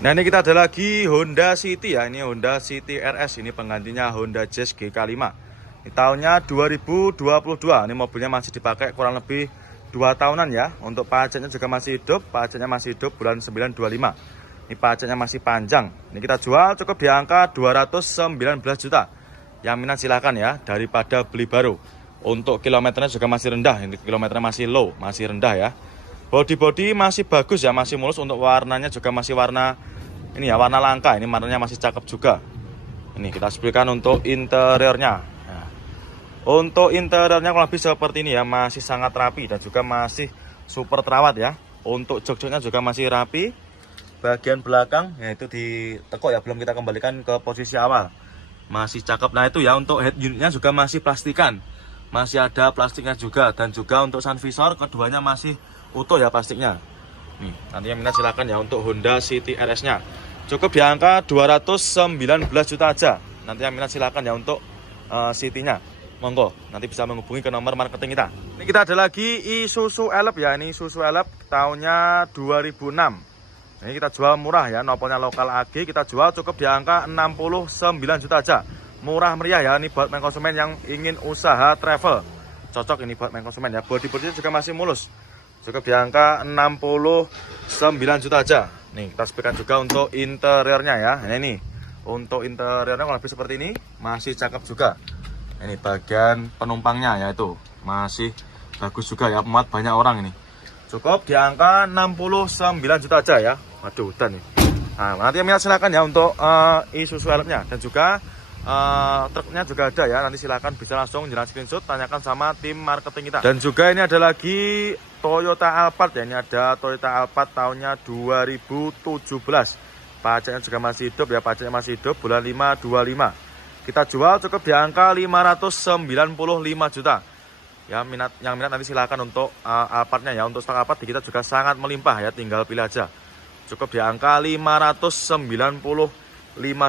Nah ini kita ada lagi Honda City ya. Ini Honda City RS. Ini penggantinya Honda Jazz GK5. Ini tahunnya 2022. Ini mobilnya masih dipakai kurang lebih 2 tahunan ya. Untuk pajaknya juga masih hidup. Pajaknya masih hidup bulan 925. Ini pajaknya masih panjang. Ini kita jual cukup di angka 219 juta. Yang minat silakan ya, daripada beli baru. Untuk kilometernya juga masih rendah. Ini kilometernya masih low, masih rendah ya. Body masih bagus ya, masih mulus. Untuk warnanya juga masih warna ini ya, warna langka. Ini warnanya masih cakep juga. Ini kita sebutkan untuk interiornya. Nah, untuk interiornya kurang lebih seperti ini ya, masih sangat rapi dan juga masih super terawat ya. Untuk jok-joknya juga masih rapi. Bagian belakang yaitu ditekuk ya, belum kita kembalikan ke posisi awal. Masih cakep. Nah itu ya, untuk head unitnya juga masih plastikan. Masih ada plastiknya juga. Dan juga untuk sun visor keduanya masih utuh ya plastiknya. Nih, nanti yang minat silakan ya untuk Honda City RS nya. Cukup di angka 219 juta aja. Nanti yang minat silakan ya untuk City nya. Monggo, nanti bisa menghubungi ke nomor marketing kita. Ini kita ada lagi Isuzu Elep ya. Ini Isuzu Elep tahunnya 2006. Ini kita jual murah ya, nopolnya lokal AG. Kita jual cukup di angka 69 juta aja. Murah meriah ya, ini buat main konsumen yang ingin usaha travel. Cocok ini buat main konsumen ya. Body-bodinya juga masih mulus. Cukup di angka 69 juta aja. Nih kita sebutkan juga untuk interiornya ya. Nah, ini untuk interiornya kurang lebih seperti ini. Masih cakep juga. Ini bagian penumpangnya ya, itu masih bagus juga ya, muat banyak orang ini. Cukup di angka 69 juta aja ya. Waduh, hutan nih. Nah, nanti yang silakan ya untuk Isuzu Elep-nya. Dan juga truknya juga ada ya. Nanti silakan bisa langsung jalan screenshot, tanyakan sama tim marketing kita. Dan juga ini ada lagi Toyota Alphard ya. Ini ada Toyota Alphard tahunnya 2017. Pajaknya juga masih hidup ya, pajaknya masih hidup bulan 5 25. Kita jual cukup di angka 595 juta. Ya, yang minat nanti silakan untuk Alphardnya ya. Untuk stok Alphard di kita juga sangat melimpah ya, tinggal pilih aja. Cukup di angka 595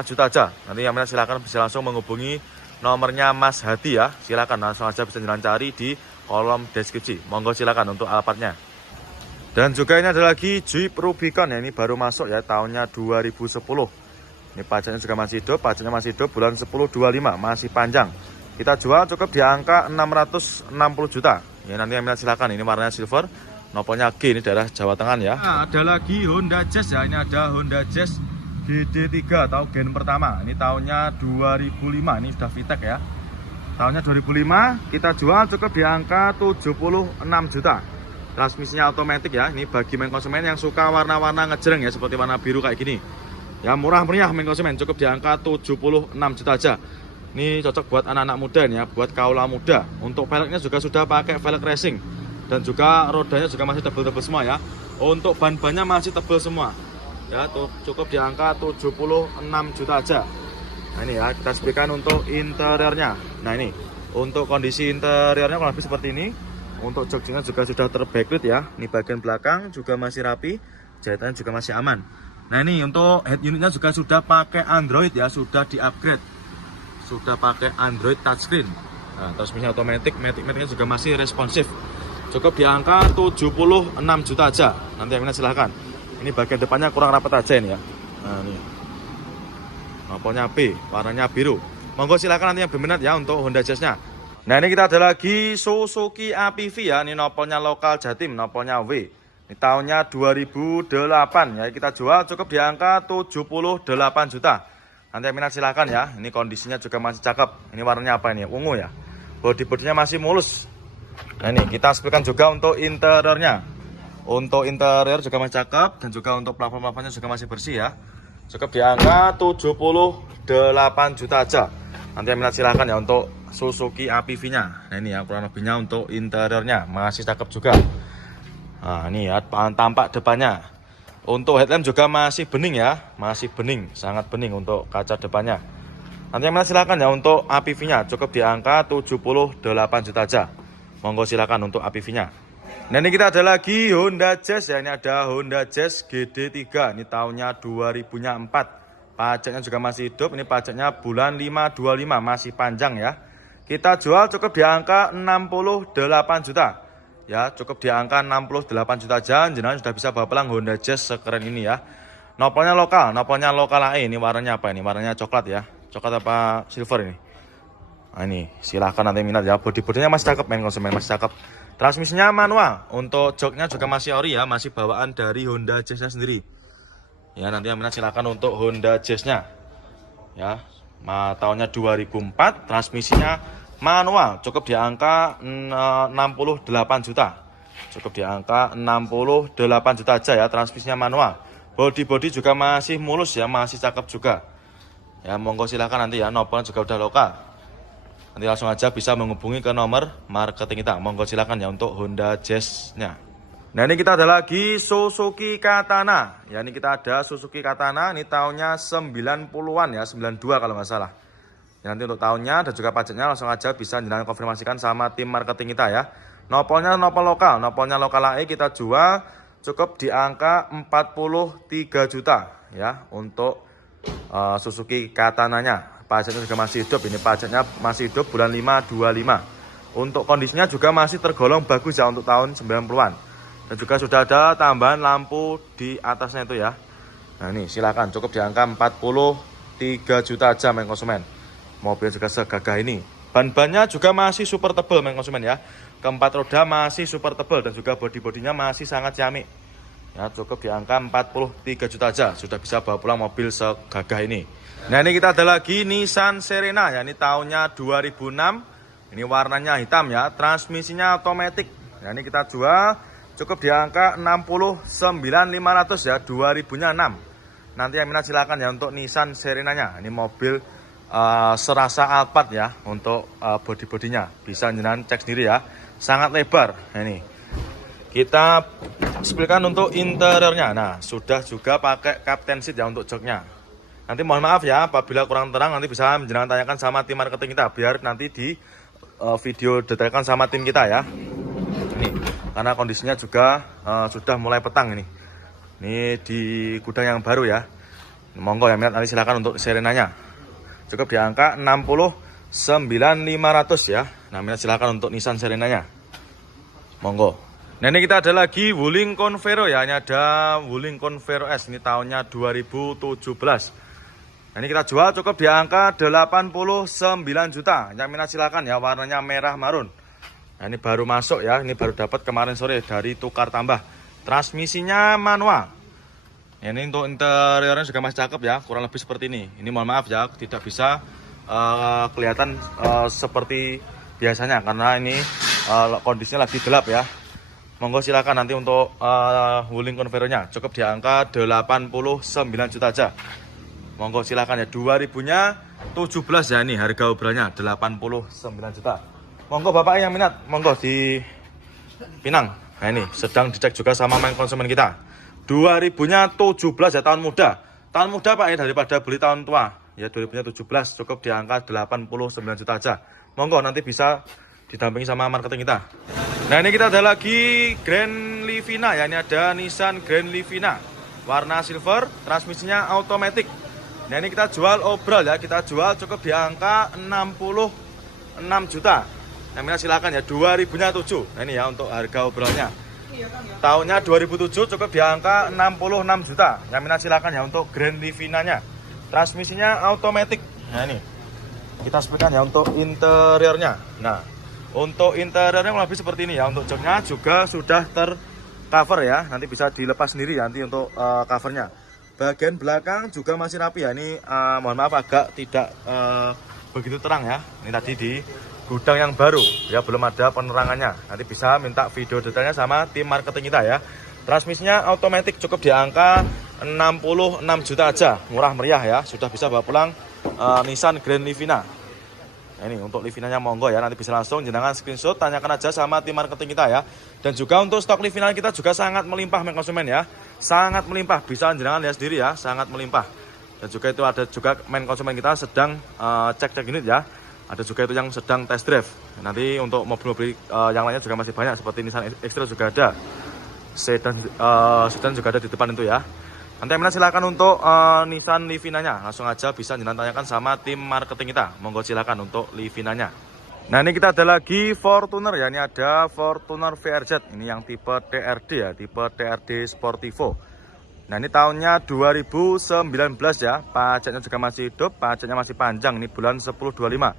juta aja. Nanti yang minat silakan bisa langsung menghubungi nomornya Mas Hadi ya. Silakan langsung aja bisa cari di kolom deskripsi. Monggo silakan untuk Alphardnya. Dan juga ini ada lagi Jeep Rubicon ya. Ini baru masuk ya, tahunnya 2010. Ini pajaknya juga masih hidup. Pajaknya masih hidup bulan 10/25, masih panjang. Kita jual cukup di angka 660 juta. Ya, nanti yang minat silakan. Ini warnanya silver. Nopolnya G, ini daerah Jawa Tengah ya. Nah, ada lagi Honda Jazz ya. Ini ada Honda Jazz GD3 atau gen pertama. Ini tahunnya 2005. Ini sudah VTEC ya. Tahunnya 2005. Kita jual cukup di angka 76 juta. Transmisinya otomatis ya. Ini bagi main konsumen yang suka warna-warna ngejreng ya, seperti warna biru kayak gini. Ya, murah meriah main konsumen. Cukup di angka 76 juta aja. Ini cocok buat anak-anak muda nih ya, buat kaula muda. Untuk velgnya juga sudah pakai velg racing. Dan juga rodanya juga masih tebal-tebal semua ya. Untuk ban-bannya masih tebal semua. Ya, tuh cukup di angka 76 juta aja. Nah ini ya, kita sebutkan untuk interiornya. Nah ini, untuk kondisi interiornya kurang lebih seperti ini. Untuk joknya juga sudah terbacklit ya. Ini bagian belakang juga masih rapi. Jahitannya juga masih aman. Nah ini untuk head unitnya juga sudah pakai Android ya, sudah di-upgrade. Sudah pakai Android touchscreen. Nah, transmisi otomatis, matic-maticnya juga masih responsif. Cukup di angka 76 juta aja. Nanti yang minat silahkan. Ini bagian depannya kurang rapat aja ini ya. Nah ini, nopolnya B, warnanya biru. Monggo silakan nanti yang berminat ya untuk Honda Jazz-nya. Nah ini kita ada lagi Suzuki APV ya. Ini nopolnya lokal Jatim, nopolnya W. Ini tahunnya 2008 ya. Kita jual cukup di angka 78 juta. Nanti yang minat silakan ya. Ini kondisinya juga masih cakep. Ini warnanya apa ini? Ungu ya. Body-bodinya masih mulus. Nah ini kita sebutkan juga untuk interiornya. Untuk interior juga masih cakep. Dan juga untuk plafon-plafonnya juga masih bersih ya. Cukup di angka 78 juta aja. Nanti yang minat silahkan ya untuk Suzuki APV nya. Nah ini ya, kurang lebihnya untuk interiornya masih cakep juga. Nah ini ya, tampak depannya. Untuk headlamp juga masih bening ya. Masih bening, sangat bening untuk kaca depannya. Nanti yang minat silahkan ya untuk APV nya. Cukup di angka 78 juta aja. Monggo silakan untuk APV-nya. Nah ini kita ada lagi Honda Jazz ya. Ini ada Honda Jazz GD3. Ini tahunnya 2004. Pajaknya juga masih hidup. Ini pajaknya bulan 5/25, masih panjang ya. Kita jual cukup di angka 68 juta. Ya, cukup di angka 68 juta aja. Jenengan sudah bisa bawa pelang Honda Jazz sekeren ini ya. Nopolnya lokal AE. Ini warnanya apa ini? Warnanya coklat ya. Coklat apa silver ini? Nah, ini silahkan nanti minat ya. Bodi-bodinya masih cakep, main konsumen masih cakep. Transmisinya manual. Untuk joknya juga masih ori ya, masih bawaan dari Honda Jazz-nya sendiri. Ya, nanti yang minat silahkan untuk Honda Jazz-nya. Ya, tahunnya 2004, transmisinya manual, cukup di angka 68 juta. Cukup di angka 68 juta aja ya, transmisinya manual. Bodi juga masih mulus ya, masih cakep juga. Ya, monggo silakan nanti ya, nopolnya juga udah lokal. Nanti langsung aja bisa menghubungi ke nomor marketing kita. Monggo silakan ya untuk Honda Jazz-nya. Nah, ini kita ada lagi Suzuki Katana. Ya, ini kita ada Suzuki Katana, ini tahunnya 90-an ya, 92 kalau nggak salah. Ya, nanti untuk tahunnya dan juga pajaknya langsung aja bisa jenengan konfirmasikan sama tim marketing kita ya. Nopolnya nopol lokal, nopolnya lokal AE kita jual cukup di angka 43 juta ya untuk Suzuki Katananya. Pajaknya juga masih hidup, ini pajaknya masih hidup bulan 5 25. Untuk kondisinya juga masih tergolong bagus ya untuk tahun 90-an. Dan juga sudah ada tambahan lampu di atasnya itu ya. Nah, ini silakan cukup di angka 43 juta aja main konsumen. Mobil juga segagah ini. Ban-bannya juga masih super tebal main konsumen ya. Keempat roda masih super tebal dan juga bodi-bodinya masih sangat ciamik. Ya, cukup di angka 43 juta aja sudah bisa bawa pulang mobil segagah ini. Nah, ini kita ada lagi Nissan Serena ya, ini tahunnya 2006. Ini warnanya hitam ya, transmisinya otomatis. Nah, ini kita jual cukup di angka 69.500 ya, 2000-nya 6. Nanti yang minat silakan ya untuk Nissan Serenanya. Ini mobil serasa Alphard ya untuk bodi-bodinya. Bisa jenengan cek sendiri ya. Sangat lebar. Nah, ini. Kita spilkan untuk interiornya. Nah, sudah juga pakai captain seat ya untuk joknya. Nanti mohon maaf ya apabila kurang terang, nanti bisa jenengan tanyakan sama tim marketing kita biar nanti di video detailkan sama tim kita ya. Ini karena kondisinya juga sudah mulai petang ini. Ini di gudang yang baru ya. Monggo yang minat nanti silakan untuk Serenanya. Cukup di angka 69.500 ya. Nah, minat silakan untuk Nissan Serenanya. Monggo. Nah, ini kita ada lagi Wuling Convero ya. Ini ada Wuling Convero S. Ini tahunnya 2017. Nah, ini kita jual cukup di angka 89 juta. Yang minat silakan ya. Warnanya merah marun. Nah, ini baru masuk ya, ini baru dapat kemarin sore dari tukar tambah. Transmisinya manual. Ya, ini untuk interiornya juga masih cakep ya, kurang lebih seperti ini. Ini mohon maaf ya, tidak bisa kelihatan seperti biasanya karena ini kondisinya lagi gelap ya. Monggo silakan nanti untuk Wuling Convero-nya cukup di angka 89 juta aja. Monggo silakan ya, 2000-nya 17 ya, ini harga obrolannya 89 juta. Monggo bapak yang minat, monggo di Pinang. Nah, ini sedang dicek juga sama main konsumen kita. 2000-nya 17 ya, tahun muda. Tahun muda pak ya, daripada beli tahun tua. Ya, 2000-nya 17 cukup di angka 89 juta aja. Monggo nanti bisa didampingi sama marketing kita. Nah, ini kita ada lagi Grand Livina ya, ini ada Nissan Grand Livina. Warna silver, transmisinya otomatis. Nah, ini kita jual obral ya, kita jual cukup di angka 66 juta. Nah, silakan ya, 2000-nya 7. Nah, ini ya untuk harga obrolnya. Tahunnya 2007 cukup di angka 66 juta. Yang minat silakan ya untuk Grand Livina-nya. Transmisinya otomatis. Nah, ini. Kita sepikan ya untuk interiornya. Nah, untuk interiornya lebih seperti ini ya. Untuk joknya juga sudah tercover ya. Nanti bisa dilepas sendiri ya, nanti untuk covernya. Bagian belakang juga masih rapi ya. Ini mohon maaf agak tidak begitu terang ya. Ini tadi di gudang yang baru ya, belum ada penerangannya. Nanti bisa minta video detailnya sama tim marketing kita ya. Transmisinya otomatis cukup di angka 66 juta aja, murah meriah ya. Sudah bisa bawa pulang Nissan Grand Livina. Nah, ini untuk Livinanya monggo ya, nanti bisa langsung jenengan screenshot, tanyakan aja sama tim marketing kita ya. Dan juga untuk stok Livina kita juga sangat melimpah main konsumen ya. Sangat melimpah, bisa jenengan lihat sendiri ya, sangat melimpah. Dan juga itu ada juga main konsumen kita sedang cek-cek unit ya. Ada juga itu yang sedang test drive. Nanti untuk mobil-mobil yang lainnya juga masih banyak, seperti Nissan X-Trail juga ada. Sedan juga ada di depan itu ya. Nanti yang silakan untuk Nissan Livina-nya, langsung aja bisa tanyakan sama tim marketing kita. Monggo silakan untuk Livina-nya. Nah, ini kita ada lagi Fortuner ya. Ini ada Fortuner VRZ. Ini yang tipe TRD ya, tipe TRD Sportivo. Nah ini tahunnya 2019 ya, pajaknya juga masih hidup, pajaknya masih panjang, ini bulan 10/25.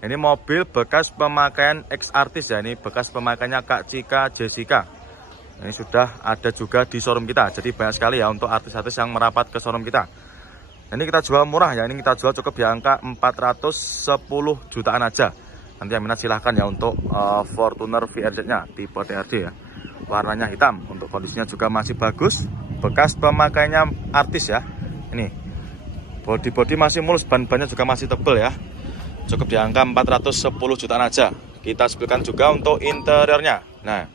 Ini mobil bekas pemakaian ex artis ya, ini bekas pemakaiannya Kak Cika Jessica. Ini sudah ada juga di showroom kita, jadi banyak sekali ya untuk artis-artis yang merapat ke showroom kita. Ini kita jual murah ya, ini kita jual cukup di angka 410 jutaan aja. Nanti yang minat silahkan ya untuk Fortuner VRZ-nya tipe TRD ya. Warnanya hitam, untuk kondisinya juga masih bagus. Bekas pemakaiannya artis ya. Ini body masih mulus, ban-bannya juga masih tebal ya. Cukup di angka 410 jutaan aja. Kita sebutkan juga untuk interiornya. Nah,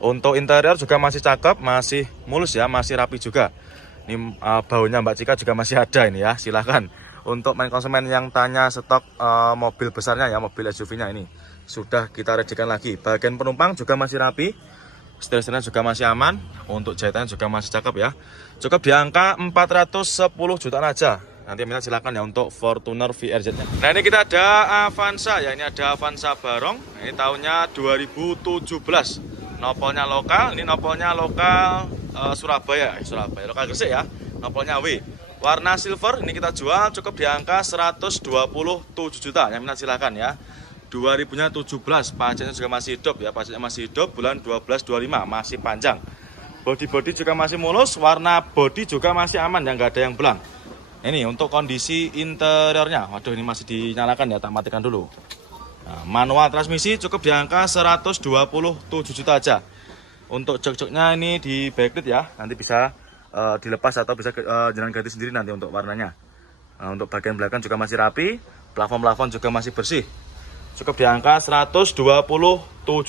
untuk interior juga masih cakep, masih mulus ya, masih rapi juga. Ini baunya Mbak Cika juga masih ada ini ya. Silakan untuk main konsumen yang tanya stok mobil besarnya ya, mobil SUV-nya ini sudah kita rejekan lagi. Bagian penumpang juga masih rapi. Setir-setirnya juga masih aman, untuk jahitannya juga masih cakep ya. Cukup di angka 410 jutaan aja. Nanti minat silakan ya untuk Fortuner VRZ-nya. Nah ini kita ada Avanza ya, ini ada Avanza Barong. Ini tahunnya 2017. Nopolnya lokal, ini nopolnya lokal Surabaya, lokal Gresik ya. Nopolnya W. Warna silver, ini kita jual cukup di angka 127 juta. Yang minat silakan ya. 2017, pajaknya juga masih hidup ya, pajaknya masih hidup, bulan 12/25, masih panjang. Body juga masih mulus, warna body juga masih aman ya, nggak ada yang belang. Ini untuk kondisi interiornya, waduh ini masih dinyalakan ya, tak matikan dulu. Nah, manual transmisi cukup di angka 127 juta aja. Untuk jok-joknya ini di backlit ya, nanti bisa dilepas atau bisa jalan ganti sendiri nanti untuk warnanya. Nah, untuk bagian belakang juga masih rapi, plafon juga masih bersih. Cukup di angka 127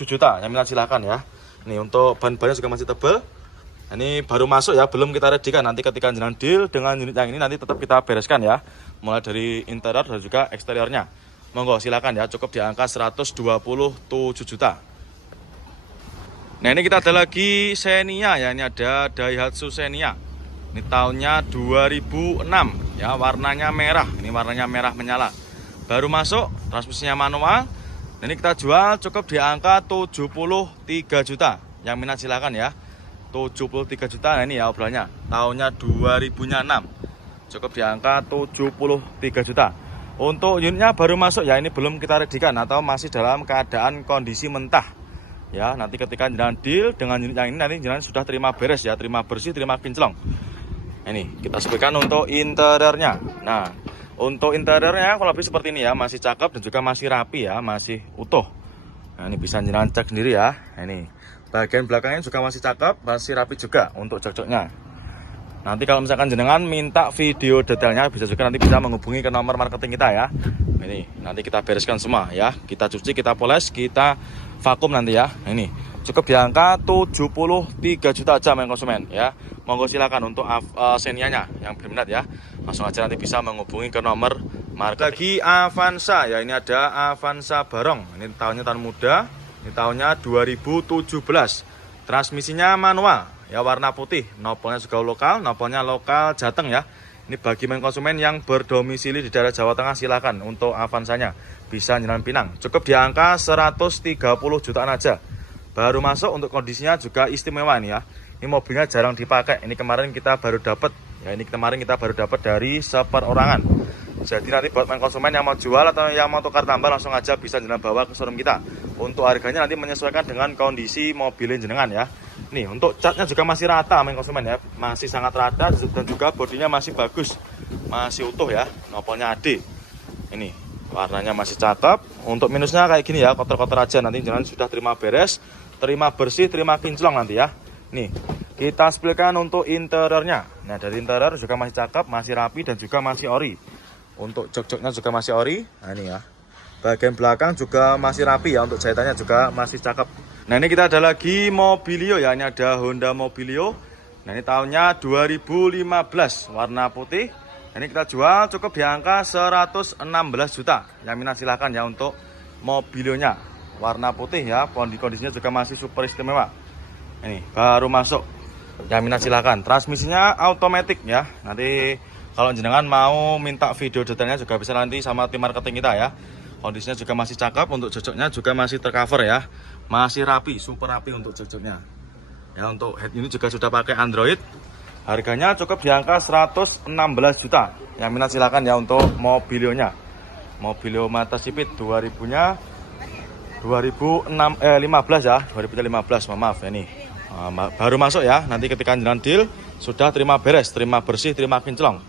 juta. Yang minat silahkan ya. Ini untuk ban-bannya juga masih tebal. Ini baru masuk ya, belum kita readikan. Nanti ketika jalan deal dengan unit yang ini nanti tetap kita bereskan ya. Mulai dari interior dan juga eksteriornya. Monggo silakan ya, cukup di angka 127 juta. Nah ini kita ada lagi Xenia ya, ini ada Daihatsu Xenia. Ini tahunnya 2006 ya, warnanya merah. Ini warnanya merah menyala. Baru masuk, transmisinya manual. Ini kita jual cukup di angka 73 juta. Yang minat silakan ya. 73 juta. Nah ini ya obrolannya. Tahunnya 2006. Cukup di angka 73 juta. Untuk unitnya baru masuk ya, ini belum kita readikan atau masih dalam keadaan kondisi mentah. Ya, nanti ketika jalan deal dengan unit yang ini nanti jalan sudah terima beres ya, terima bersih, terima kinclong. Ini kita sebutkan untuk interiornya. Nah, untuk interiornya kalau lebih seperti ini ya, masih cakep dan juga masih rapi ya, masih utuh. Nah ini bisa jenengan cek sendiri ya. Nah, ini bagian belakangnya juga masih cakep, masih rapi juga untuk jok-joknya. Nanti kalau misalkan jenengan minta video detailnya, bisa juga nanti bisa menghubungi ke nomor marketing kita ya. Ini nanti kita bereskan semua ya, kita cuci, kita poles, kita vakum nanti ya. Nah, ini cukup di angka 73 juta aja main konsumen ya. Monggo silakan untuk Xenia-nya yang berminat ya. Langsung aja nanti bisa menghubungi ke nomor marketing. Lagi Avanza ya, ini ada Avanza Barong. Ini tahunnya tahun muda. Ini tahunnya 2017. Transmisinya manual ya, warna putih. Nopolnya juga lokal, nopolnya lokal Jateng ya. Ini bagi main konsumen yang berdomisili di daerah Jawa Tengah silakan untuk Avanzanya. Bisa Jalan Pinang. Cukup di angka 130 jutaan aja. Baru masuk, untuk kondisinya juga istimewa ini ya. Ini mobilnya jarang dipakai. Ini kemarin kita baru dapat ya, ini kemarin kita baru dapat dari seperorangan. Jadi nanti buat main konsumen yang mau jual atau yang mau tukar tambah langsung aja bisa jenengan bawa ke showroom kita. Untuk harganya nanti menyesuaikan dengan kondisi mobilnya jenengan ya. Nih untuk catnya juga masih rata main konsumen ya, masih sangat rata dan juga bodinya masih bagus, masih utuh ya. Nopolnya AD. Ini warnanya masih cakep. Untuk minusnya kayak gini ya, kotor-kotor aja. Nanti jangan sudah terima beres, terima bersih, terima kinclong nanti ya. Nih kita spilkan untuk interiornya. Nah dari interior juga masih cakep, masih rapi dan juga masih ori. Untuk jok-joknya juga masih ori. Nah ini ya, bagian belakang juga masih rapi ya, untuk jahitannya juga masih cakep. Nah ini kita ada lagi Mobilio ya, ini ada Honda Mobilio. Nah ini tahunnya 2015, warna putih. Ini kita jual cukup di angka 116 juta. Yang minat silahkan ya untuk Mobilionya. Warna putih ya, kondisinya juga masih super istimewa. Ini baru masuk. Yang minat silahkan. Transmisinya automatic ya. Nanti kalau jenengan mau minta video detailnya juga bisa nanti sama tim marketing kita ya. Kondisinya juga masih cakep, untuk jok-joknya juga masih tercover ya. Masih rapi, super rapi untuk jok-joknya. Ya untuk head ini juga sudah pakai Android. Harganya cukup di angka 116 juta. Yang minat silakan ya untuk mobilionya. Mobilio Mata Sipit 2000-nya 2015 ya, 2015, maaf ya, ini baru masuk ya. Nanti ketika jalan deal sudah terima beres, terima bersih, terima kinclong.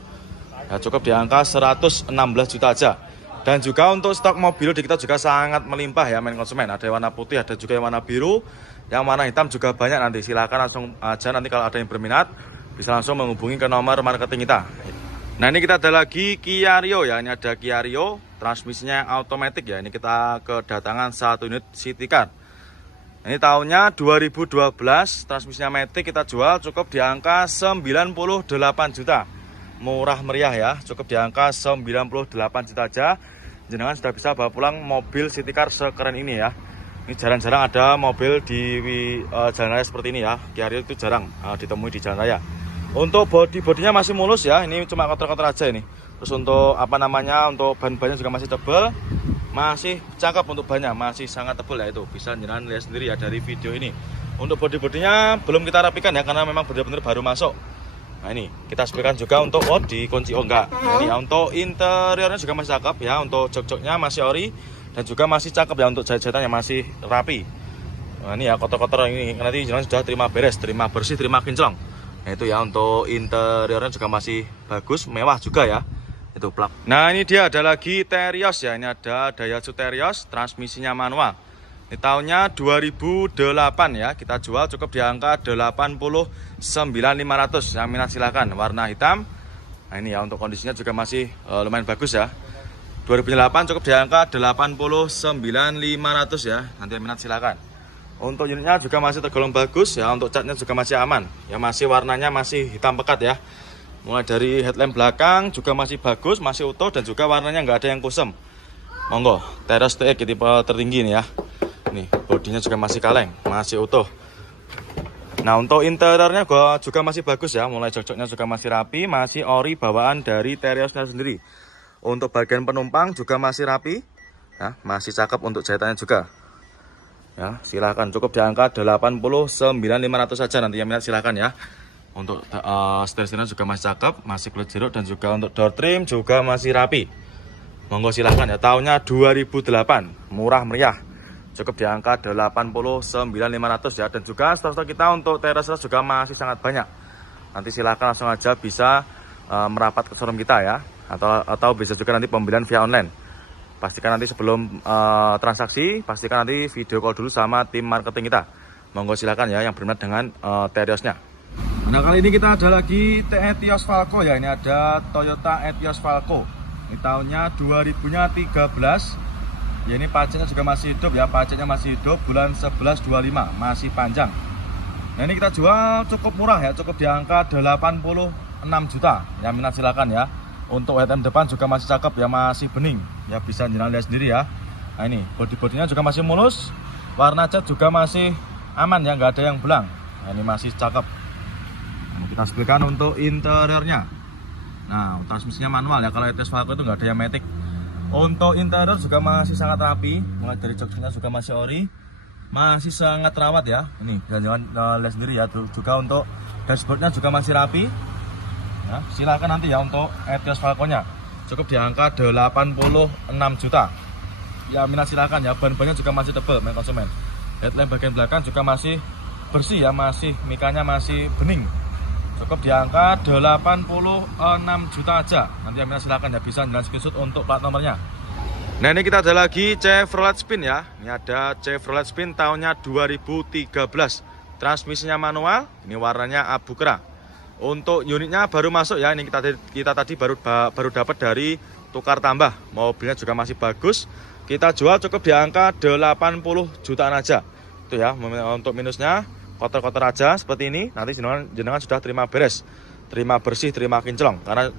Ya, cukup di angka 116 juta aja. Dan juga untuk stok mobil di kita juga sangat melimpah ya, main konsumen. Ada yang warna putih, ada juga yang warna biru, yang warna hitam juga banyak. Nanti silakan langsung aja, nanti kalau ada yang berminat bisa langsung menghubungi ke nomor marketing kita. Nah, ini kita ada lagi Kia Rio ya. Ini ada Kia Rio, transmisinya automatic ya. Ini kita kedatangan 1 unit city car. Ini tahunnya 2012, transmisinya matic, kita jual cukup di angka 98 juta. Murah meriah ya, cukup di angka 98 juta aja. Jenengan sudah bisa bawa pulang mobil city car sekeren ini ya. Ini jarang-jarang ada mobil di jalan raya seperti ini ya. Kia Rio itu jarang ditemui di jalan raya. Untuk bodinya masih mulus ya, ini cuma kotor-kotor aja ini. Terus untuk untuk ban-bannya juga masih tebal, masih cakep untuk bannya, masih sangat tebal ya. Itu bisa jenengan lihat sendiri ya dari video ini. Untuk bodinya belum kita rapikan ya, karena memang benar-benar baru masuk. Nah, ini kita sepikan juga untuk dikunci enggak. Nah, ini ya, untuk interiornya juga masih cakep ya, untuk jok-joknya masih ori dan juga masih cakep ya, untuk jahit-jahitannya masih rapi. Nah, ini ya kotor-kotor ini nanti jenengan sudah terima beres, terima bersih, terima kinclong. Nah, itu ya, untuk interiornya juga masih bagus, mewah juga ya. Itu plak. Nah, ini dia ada lagi Terios ya. Ini ada Daihatsu Terios, transmisinya manual. Ini tahunnya 2008 ya. Kita jual cukup di angka 89.500. Yang minat silakan, warna hitam. Nah, ini ya, untuk kondisinya juga masih lumayan bagus ya. 2008 cukup di angka 89.500 ya. Nanti yang minat silakan. Untuk unitnya juga masih tergolong bagus ya, untuk catnya juga masih aman. Ya, masih warnanya masih hitam pekat ya. Mulai dari headlamp belakang juga masih bagus, masih utuh, dan juga warnanya nggak ada yang kusem. Monggo, Terios TX tipe tertinggi nih ya. Nih, bodinya juga masih kaleng, masih utuh. Nah, untuk interiornya juga masih bagus ya. Mulai jok-joknya juga masih rapi, masih ori bawaan dari Teriosnya sendiri. Untuk bagian penumpang juga masih rapi. Ya, masih cakep untuk jahitannya juga. Ya, silakan, cukup di angka 89.500 saja. Nanti yang minat silakan ya. Untuk setir-setirnya juga masih cakep, masih kulit jeruk, dan juga untuk door trim juga masih rapi. Monggo silakan ya. Tahunnya 2008, murah meriah. Cukup di angka 89.500 ya. Dan juga stok-stok kita untuk Terios juga masih sangat banyak. Nanti silakan langsung aja bisa merapat ke showroom kita ya. Atau bisa juga nanti pembelian via online. Pastikan nanti sebelum transaksi, pastikan nanti video call dulu sama tim marketing kita. Monggo silakan ya yang berminat dengan Teriosnya. Nah, kali ini kita ada lagi Etios Falco ya. Ini ada Toyota Etios Falco. Ini tahunnya 2013. Ya, ini pajaknya juga masih hidup ya. Pajaknya masih hidup, bulan 11/25, masih panjang. Nah, ini kita jual cukup murah ya, cukup di angka 86 juta. Yang minat silakan ya. Untuk headlamp depan juga masih cakep ya, masih bening. Ya, bisa jenengan lihat sendiri ya. Nah, ini bodi-bodinya juga masih mulus. Warna cat juga masih aman ya, nggak ada yang belang. Nah, ini masih cakep. Nah, kita setelkan untuk interiornya. Nah, transmisinya manual ya. Kalau Etios Falco itu nggak ada yang matic. Untuk interior juga masih sangat rapi. Mulai dari joknya juga masih ori, masih sangat rawat ya. Ini jangan lihat sendiri ya. Juga untuk dashboardnya juga masih rapi. Nah, silakan nanti ya untuk Etios Falco-nya. Cukup di angka 86 juta. Ya, minat silakan ya. Ban-bannya juga masih tebal, main konsumen. Headlamp bagian belakang juga masih bersih ya, masih mikanya masih bening. Cukup di angka 86 juta aja. Nanti yang minat silakan ya, bisa dengan screenshot untuk plat nomornya. Nah, ini kita ada lagi Chevrolet Spin ya. Ini ada Chevrolet Spin tahunnya 2013. Transmisinya manual, ini warnanya abu kera. Untuk unitnya baru masuk ya, ini kita tadi baru dapat dari tukar tambah. Mobilnya juga masih bagus. Kita jual cukup di angka 80 jutaan aja. Itu ya, untuk minusnya kotor-kotor aja seperti ini. Nanti jenengan sudah terima beres, terima bersih, terima kinclong. Karena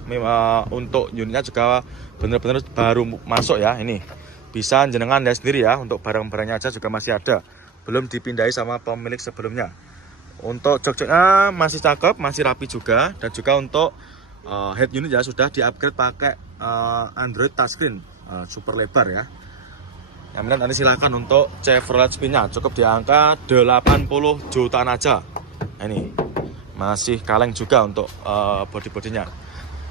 untuk unitnya juga benar-benar baru masuk ya. Ini bisa jenengan lihat sendiri ya. Untuk barang-barangnya aja juga masih ada, belum dipindahi sama pemilik sebelumnya. Untuk jok-joknya masih cakep, masih rapi juga. Dan juga untuk head unit ya sudah di-upgrade pakai Android touchscreen super lebar ya. Yang minat nanti silahkan untuk Chevrolet Spin-nya. Cukup di angka 80 jutaan aja. Nah, ini masih kaleng juga untuk bodi-bodinya.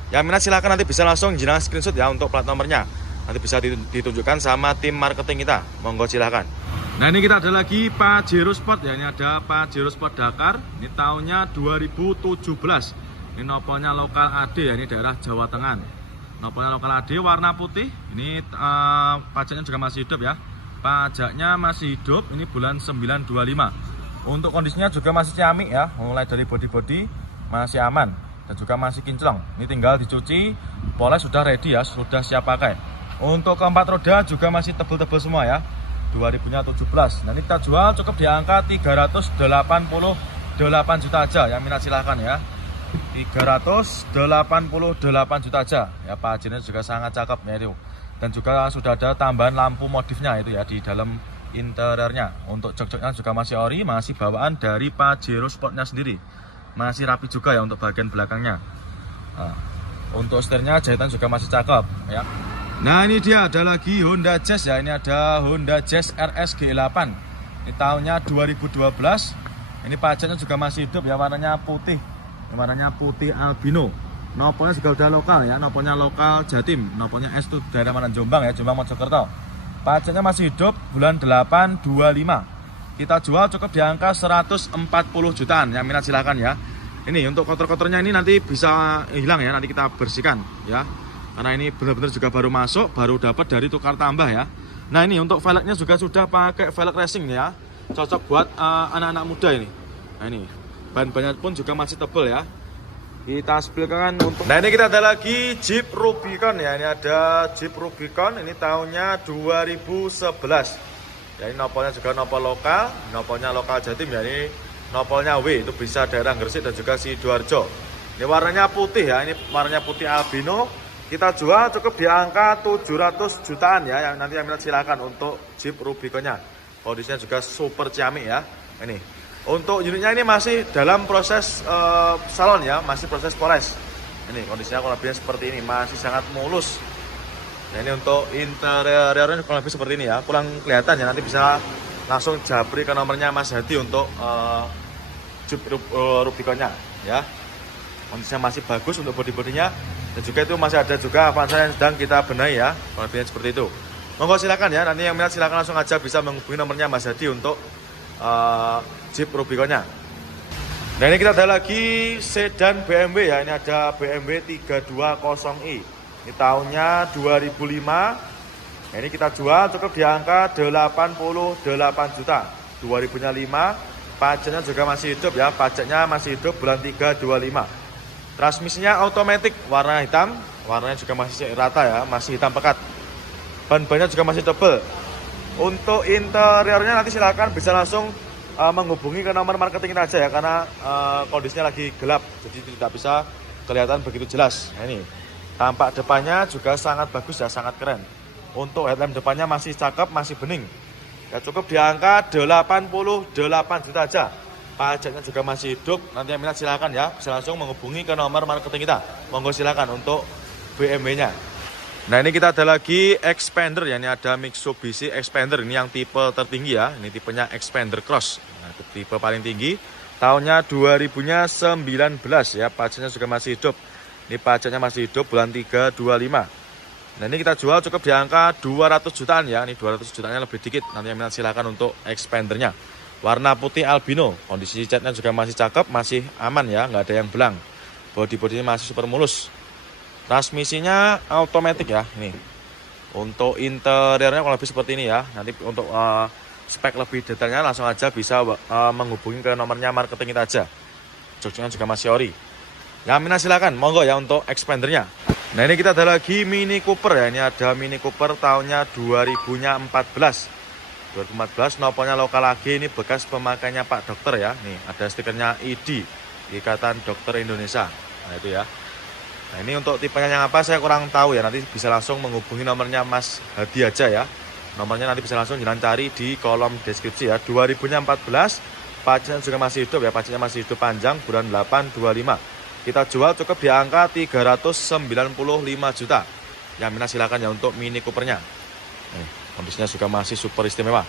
Yang minat silahkan nanti bisa langsung jenengan screenshot ya untuk plat nomornya. Nanti bisa ditunjukkan sama tim marketing kita. Monggo silahkan. Nah ini kita ada lagi Pajero Sport ya. Ini ada Pajero Sport Dakar. Ini tahunnya 2017. Ini nopolnya lokal AD ya. Ini daerah Jawa Tengah. Nopolnya lokal AD warna putih. Ini pajaknya juga masih hidup ya. Pajaknya masih hidup. Ini bulan 925. Untuk kondisinya juga masih ciamik ya. Mulai dari bodi-bodi masih aman. Dan juga masih kinclong. Ini tinggal dicuci, poles sudah ready ya, sudah siap pakai. Untuk keempat roda juga masih tebel-tebel semua ya. 2017. Nanti kita jual cukup di angka 388 juta aja. Yang minat silahkan ya. 388 juta aja. Ya Pajernya juga sangat cakep ya itu. Dan juga sudah ada tambahan lampu modifnya itu ya di dalam interiornya. Untuk jok-joknya juga masih ori, masih bawaan dari Pajero Sportnya sendiri. Masih rapi juga ya untuk bagian belakangnya. Nah, untuk setirnya jahitan juga masih cakep ya. Nah ini dia ada lagi Honda Jazz ya. Ini ada Honda Jazz RS G8. Ini tahunnya 2012. Ini pajaknya juga masih hidup ya, warnanya putih. Warnanya putih albino. Nopolnya juga udah lokal ya, nopolnya lokal Jatim. Nopolnya S itu daerah mana Jombang ya, Jombang Mojokerto. Pajaknya masih hidup bulan 8 25. Kita jual cukup di angka 140 jutaan. Yang minat silahkan ya. Ini untuk kotor-kotornya ini nanti bisa hilang ya. Nanti kita bersihkan ya. Karena ini benar-benar juga baru masuk, baru dapat dari tukar tambah ya. Nah ini untuk velgnya juga sudah pakai velg racing ya. Cocok buat anak-anak muda ini. Nah ini ban-bannya pun juga masih tebal ya. Kita spilkan untuk. Nah ini kita ada lagi Jeep Rubicon ya. Ini ada Jeep Rubicon. Ini tahunnya 2011. Ya ini nopolnya juga nopol lokal, nopolnya lokal Jatim ya. Ini nopolnya W, itu bisa daerah Gresik dan juga Sidoarjo. Ini warnanya putih ya, ini warnanya putih albino. Kita jual cukup di angka 700 jutaan ya. Yang nanti yang minat silakan untuk Jeep Rubiconnya. Kondisinya juga super ciamik ya. Ini untuk unitnya ini masih dalam proses salon ya, masih proses poles. Ini kondisinya kurang lebih seperti ini, masih sangat mulus. Nah ini untuk interiornya kurang lebih seperti ini ya, kurang kelihatan ya, nanti bisa langsung japri ke nomornya Mas Hadi untuk Jeep Rubiconnya ya. Kondisinya masih bagus untuk bodi-bodinya, dan juga itu masih ada juga Avanza yang sedang kita benahi ya, kurang lebihnya seperti itu. Monggo silakan ya, nanti yang minat silakan langsung aja bisa menghubungi nomornya Mas Hadi untuk Jeep Rubiconnya. Nah ini kita ada lagi sedan BMW ya, ini ada BMW 320i. Ini tahunnya 2005. Nah, ini kita jual cukup di angka 88 juta. 2005. Pajaknya juga masih hidup ya. Pajaknya masih hidup bulan 3 25. Transmisinya automatic warna hitam. Warnanya juga masih rata ya, masih hitam pekat. Ban-bannya juga masih tebal. Untuk interiornya nanti silakan bisa langsung menghubungi ke nomor marketing kita aja ya, karena kondisinya lagi gelap, jadi tidak bisa kelihatan begitu jelas. Nah, ini tampak depannya juga sangat bagus ya, sangat keren. Untuk headlamp depannya masih cakep, masih bening. Ya cukup di angka 88 juta aja. Pajaknya juga masih hidup. Nanti yang minat silakan ya, bisa langsung menghubungi ke nomor marketing kita. Monggo silakan untuk BMW-nya. Nah ini kita ada lagi Expander ya, ini ada Mitsubishi Expander, ini yang tipe tertinggi ya. Ini tipenya Expander Cross. Nah, itu tipe paling tinggi. Tahunnya 2019 ya, pajaknya juga masih hidup. Ini pajaknya masih hidup bulan 3 25. Nah ini kita jual cukup di angka 200 jutaan ya. Ini 200 jutaannya lebih dikit. Nanti yang minat silakan untuk Expandernya. Warna putih albino. Kondisi catnya juga masih cakep, masih aman ya, nggak ada yang belang. Bodi-bodinya masih super mulus. Transmisinya automatic ya. Ini untuk interiornya kalau lebih seperti ini ya. Nanti untuk spek lebih detailnya langsung aja bisa menghubungi ke nomornya marketing kita aja. Joknya juga masih ori. Yang minat silakan, monggo ya untuk Expandernya. Nah ini kita ada lagi Mini Cooper ya. Ini ada Mini Cooper tahunnya 2014. Nopolnya lokal lagi, ini bekas pemakainya Pak Dokter ya. Nih ada stikernya ID, Ikatan Dokter Indonesia. Nah itu ya. Nah ini untuk tipenya yang apa saya kurang tahu ya. Nanti bisa langsung menghubungi nomornya Mas Hadi aja ya. Nomornya nanti bisa langsung jangan cari di kolom deskripsi ya. 2014, pajaknya juga masih hidup ya. Pajaknya masih hidup panjang, bulan 8 25. Kita jual cukup di angka 395 juta. Yang minat silakan ya untuk Mini Coopernya. Kondisinya juga masih super istimewa.